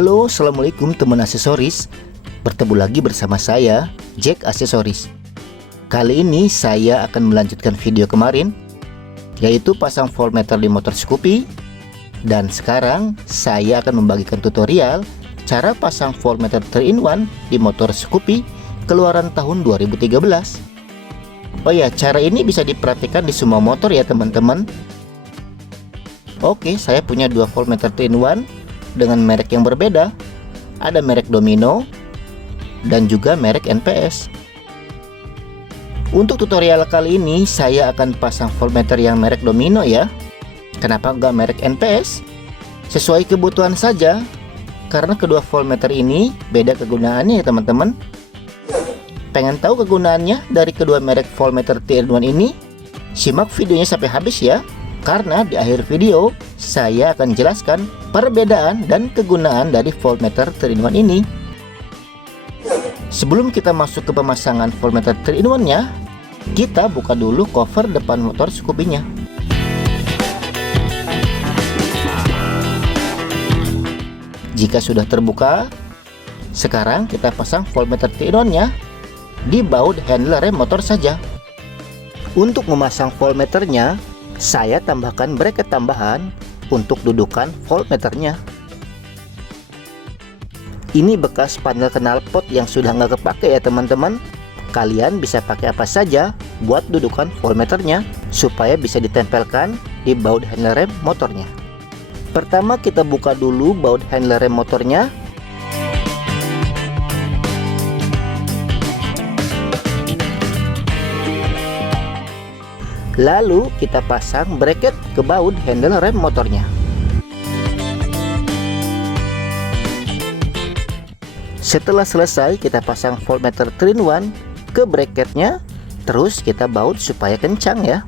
Halo, assalamualaikum teman aksesoris. Bertemu lagi bersama saya, Jack Aksesoris. Kali ini saya akan melanjutkan video kemarin, yaitu pasang voltmeter di motor Scoopy. Dan sekarang saya akan membagikan tutorial cara pasang voltmeter 3-in-1 di motor Scoopy keluaran tahun 2013. Oh ya, cara ini bisa diperhatikan di semua motor ya teman-teman. Oke, saya punya dua voltmeter 3-in-1 dengan merek yang berbeda. Ada merek Domino dan juga merek NPS. Untuk tutorial kali ini saya akan pasang voltmeter yang merek Domino ya. Kenapa enggak merek NPS? Sesuai kebutuhan saja, karena kedua voltmeter ini beda kegunaannya ya teman-teman. Pengen tahu kegunaannya dari kedua merek voltmeter 3-in-1 ini? Simak videonya sampai habis ya, karena di akhir video saya akan jelaskan perbedaan dan kegunaan dari voltmeter 3-in-1 ini. Sebelum kita masuk ke pemasangan voltmeter 3-in-1 nya, kita buka dulu cover depan motor Scoopy-nya. Jika sudah terbuka, sekarang kita pasang voltmeter 3-in-1 nya di baut handle rem motor saja. Untuk memasang voltmeternya, saya tambahkan bracket tambahan untuk dudukan voltmeternya. Ini bekas panel knalpot yang sudah nggak kepake ya teman-teman. Kalian bisa pakai apa saja buat dudukan voltmeternya supaya bisa ditempelkan di baut handle rem motornya. Pertama kita buka dulu baut handle rem motornya. Lalu kita pasang bracket ke baut handle rem motornya. Setelah selesai kita pasang voltmeter 3-in-1 ke bracketnya, terus kita baut supaya kencang ya.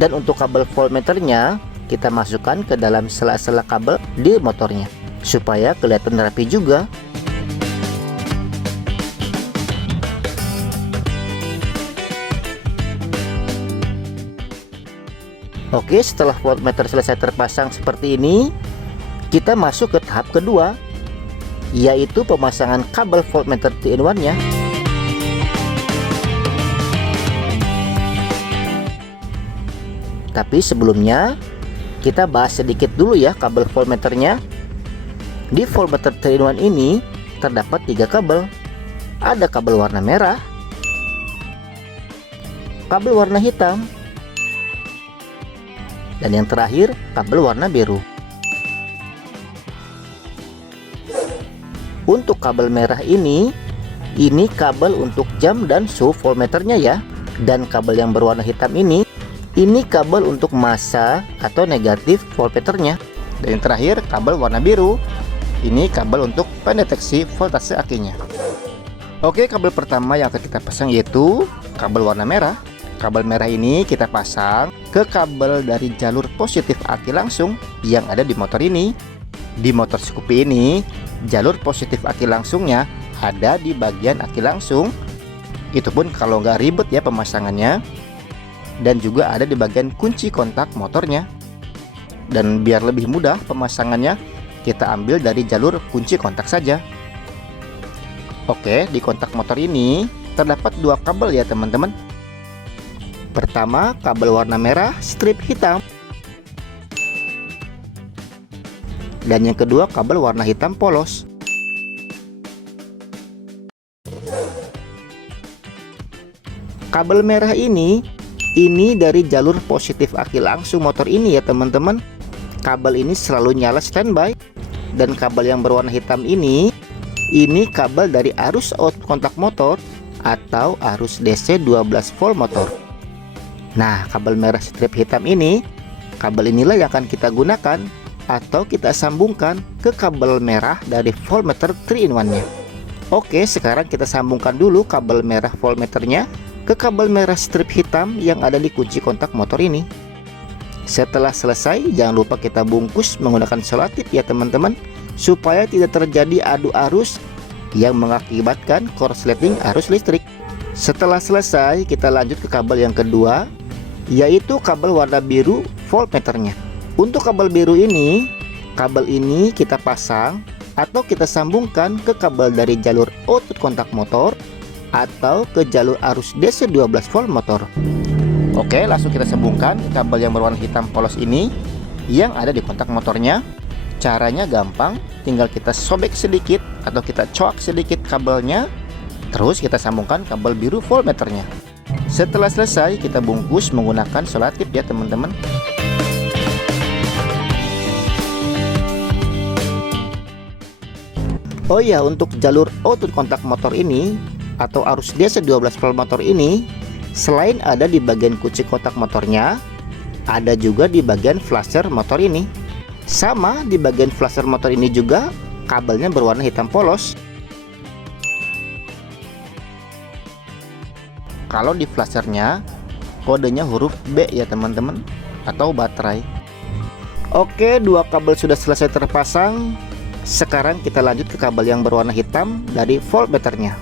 Dan untuk kabel voltmeternya kita masukkan ke dalam sela-sela kabel di motornya supaya kelihatan rapi juga. Oke, setelah voltmeter selesai terpasang seperti ini, kita masuk ke tahap kedua, yaitu pemasangan kabel voltmeter 3-in-1 nya. Tapi sebelumnya kita bahas sedikit dulu ya kabel voltmeternya. Di voltmeter 3-in-1 ini terdapat 3 kabel. Ada kabel warna merah, kabel warna hitam, dan yang terakhir kabel warna biru. Untuk kabel merah ini kabel untuk jam dan suhu voltmeternya ya. Dan kabel yang berwarna hitam ini kabel untuk massa atau negatif voltmeternya. Dan yang terakhir kabel warna biru, ini kabel untuk pendeteksi voltase akinya. Oke, kabel pertama yang akan kita pasang yaitu kabel warna merah. Kabel merah ini kita pasang ke kabel dari jalur positif aki langsung yang ada di motor ini. Di motor Scoopy ini jalur positif aki langsungnya ada di bagian aki langsung. Itu pun kalau nggak ribet ya pemasangannya. Dan juga ada di bagian kunci kontak motornya. Dan biar lebih mudah pemasangannya, kita ambil dari jalur kunci kontak saja. Oke, di kontak motor ini terdapat 2 kabel ya teman-teman. Pertama, kabel warna merah strip hitam. Dan yang kedua, kabel warna hitam polos. Kabel merah ini dari jalur positif aki langsung motor ini ya teman-teman. Kabel ini selalu nyala standby. Dan kabel yang berwarna hitam ini kabel dari arus out kontak motor atau arus DC 12 volt motor. Nah, kabel merah strip hitam ini, kabel inilah yang akan kita gunakan atau kita sambungkan ke kabel merah dari voltmeter 3-in-1 nya. Oke, sekarang kita sambungkan dulu kabel merah voltmeternya ke kabel merah strip hitam yang ada di kunci kontak motor ini. Setelah selesai, jangan lupa kita bungkus menggunakan selotip ya teman-teman, supaya tidak terjadi adu arus yang mengakibatkan korsleting arus listrik. Setelah selesai, kita lanjut ke kabel yang kedua, yaitu kabel warna biru voltmeternya. Untuk kabel biru ini, kabel ini kita pasang atau kita sambungkan ke kabel dari jalur output kontak motor atau ke jalur arus DC 12 volt motor. Oke, langsung kita sambungkan kabel yang berwarna hitam polos ini yang ada di kontak motornya. Caranya gampang, tinggal kita sobek sedikit atau kita coak sedikit kabelnya, terus kita sambungkan kabel biru voltmeternya. Setelah selesai, kita bungkus menggunakan selotip ya teman-teman. Oh ya, untuk jalur output kontak motor ini atau arus DC 12 volt motor ini, selain ada di bagian kunci kontak motornya, ada juga di bagian flasher motor ini. Sama di bagian flasher motor ini juga kabelnya berwarna hitam polos. Kalau di flashernya kodenya huruf B ya teman-teman, atau baterai. Oke, dua kabel sudah selesai terpasang. Sekarang kita lanjut ke kabel yang berwarna hitam dari voltmeternya.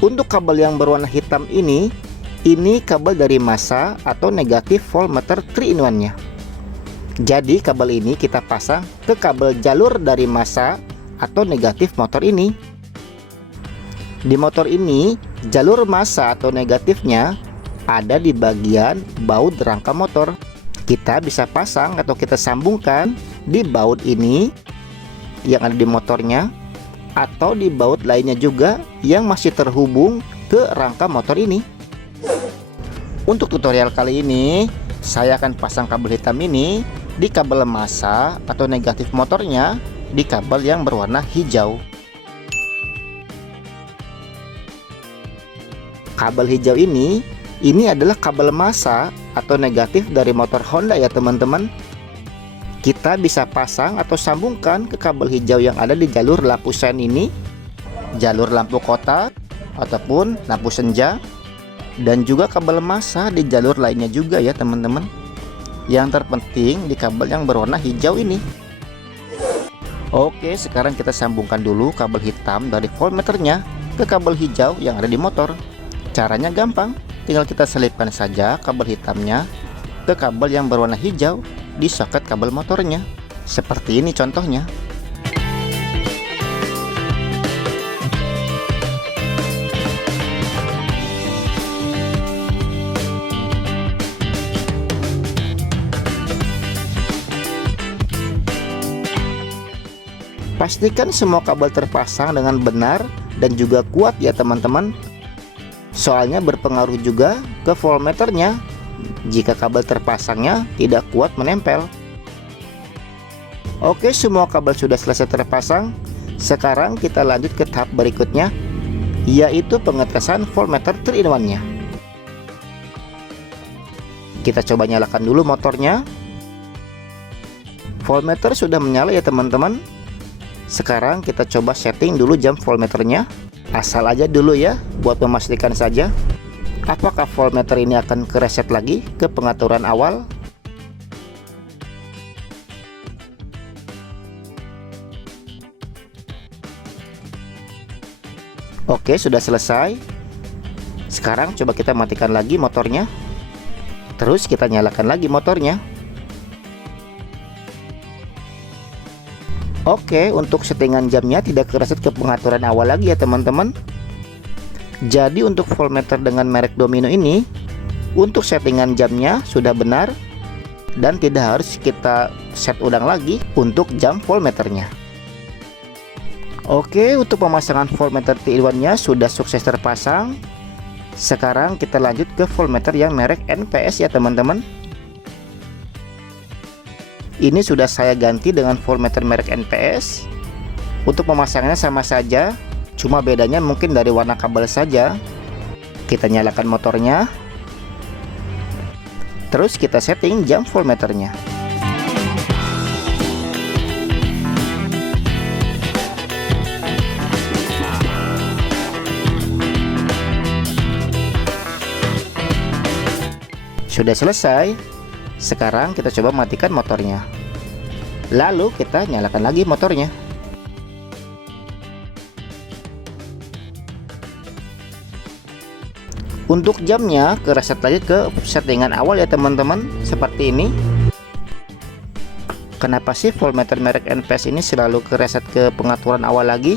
Untuk kabel yang berwarna hitam ini kabel dari massa atau negatif voltmeter 3-in-1 nya. Jadi kabel ini kita pasang ke kabel jalur dari massa atau negatif motor ini. Di motor ini, jalur massa atau negatifnya ada di bagian baut rangka motor. Kita bisa pasang atau kita sambungkan di baut ini yang ada di motornya, atau di baut lainnya juga yang masih terhubung ke rangka motor ini. Untuk tutorial kali ini, saya akan pasang kabel hitam ini di kabel massa atau negatif motornya di kabel yang berwarna hijau. Kabel hijau ini adalah kabel massa atau negatif dari motor Honda ya teman-teman. Kita bisa pasang atau sambungkan ke kabel hijau yang ada di jalur lampu sen ini, jalur lampu kota ataupun lampu senja, dan juga kabel massa di jalur lainnya juga ya teman-teman. Yang terpenting di kabel yang berwarna hijau ini. Oke, sekarang kita sambungkan dulu kabel hitam dari voltmeternya ke kabel hijau yang ada di motor. Caranya gampang, tinggal kita selipkan saja kabel hitamnya ke kabel yang berwarna hijau di soket kabel motornya. Seperti ini contohnya. Pastikan semua kabel terpasang dengan benar dan juga kuat ya teman-teman. Soalnya berpengaruh juga ke voltmeternya jika kabel terpasangnya tidak kuat menempel. Oke, semua kabel sudah selesai terpasang. Sekarang kita lanjut ke tahap berikutnya, yaitu pengetesan voltmeter 3-in-1 nya. Kita coba nyalakan dulu motornya. Voltmeter sudah menyala ya teman-teman. Sekarang kita coba setting dulu jam voltmeternya. Asal aja dulu ya, buat memastikan saja apakah voltmeter ini akan kereset lagi ke pengaturan awal. Oke, sudah selesai. Sekarang coba kita matikan lagi motornya. Terus kita nyalakan lagi motornya. Oke, untuk settingan jamnya tidak kereset ke pengaturan awal lagi ya teman-teman. Jadi untuk voltmeter dengan merek Domino ini, untuk settingan jamnya sudah benar dan tidak harus kita set ulang lagi untuk jam voltmeternya. Oke, untuk pemasangan voltmeter 3-in-1 nya sudah sukses terpasang. Sekarang kita lanjut ke voltmeter yang merek NPS ya teman-teman. Ini sudah saya ganti dengan voltmeter merek NPS. Untuk pemasangannya sama saja, cuma bedanya mungkin dari warna kabel saja. Kita nyalakan motornya, terus kita setting jam voltmeternya. Sudah selesai. Sekarang kita coba matikan motornya. Lalu kita nyalakan lagi motornya. Untuk jamnya, reset lagi ke settingan awal ya teman-teman, seperti ini. Kenapa sih voltmeter merek NPS ini selalu reset ke pengaturan awal lagi?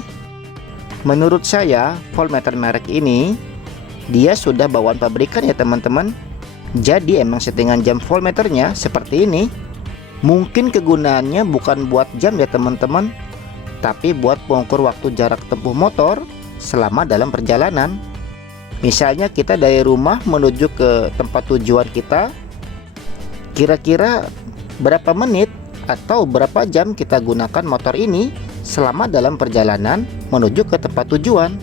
Menurut saya, voltmeter merek ini dia sudah bawaan pabrikan ya teman-teman. Jadi emang settingan jam voltmeternya seperti ini. Mungkin kegunaannya bukan buat jam ya teman-teman, tapi buat pengukur waktu jarak tempuh motor selama dalam perjalanan. Misalnya kita dari rumah menuju ke tempat tujuan kita, kira-kira berapa menit atau berapa jam kita gunakan motor ini selama dalam perjalanan menuju ke tempat tujuan.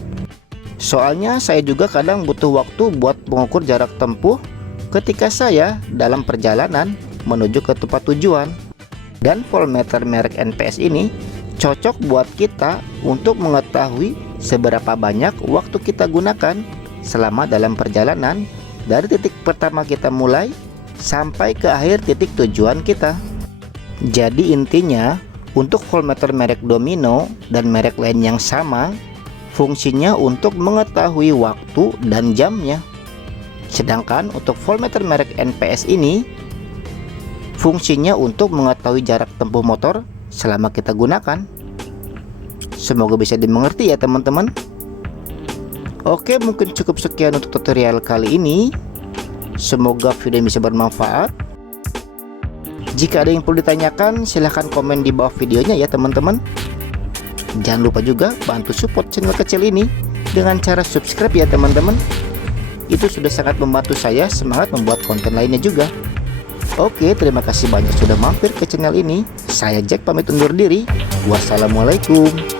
Soalnya saya juga kadang butuh waktu buat mengukur jarak tempuh ketika saya dalam perjalanan menuju ke tempat tujuan. Dan voltmeter merek NPS ini cocok buat kita untuk mengetahui seberapa banyak waktu kita gunakan selama dalam perjalanan dari titik pertama kita mulai sampai ke akhir titik tujuan kita. Jadi intinya, untuk voltmeter merek Domino dan merek lain yang sama, fungsinya untuk mengetahui waktu dan jamnya. Sedangkan untuk voltmeter merek NPS ini, fungsinya untuk mengetahui jarak tempuh motor selama kita gunakan. Semoga bisa dimengerti ya teman-teman. Oke, mungkin cukup sekian untuk tutorial kali ini. Semoga video bisa bermanfaat. Jika ada yang perlu ditanyakan, silahkan komen di bawah videonya ya teman-teman. Jangan lupa juga bantu support channel kecil ini dengan cara subscribe ya teman-teman. Itu sudah sangat membantu saya semangat membuat konten lainnya juga. Oke, terima kasih banyak sudah mampir ke channel ini. Saya Jack pamit undur diri. Wassalamualaikum.